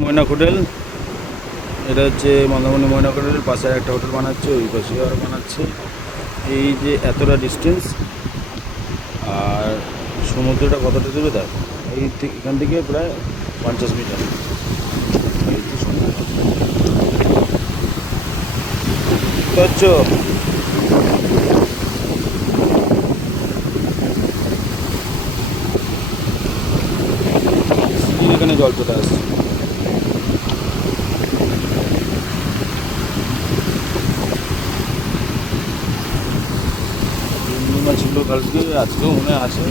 ময়নাক hotel, এটা হচ্ছে মন্দারমণি ময়নাক হোটেলের পাশে একটা হোটেল বানাচ্ছে, ওই পাশে আরও বানাচ্ছে। এই যে এতটা ডিস্টেন্স, আর সমুদ্রটা কতটা দূরে দেখ, এই এখান থেকে প্রায় 50 মিটার। এই যে সমুদ্র হচ্ছে এখানে জল চলে আসছে। পূর্ণিমা ছিল কালকে, আজকেও মনে আছে।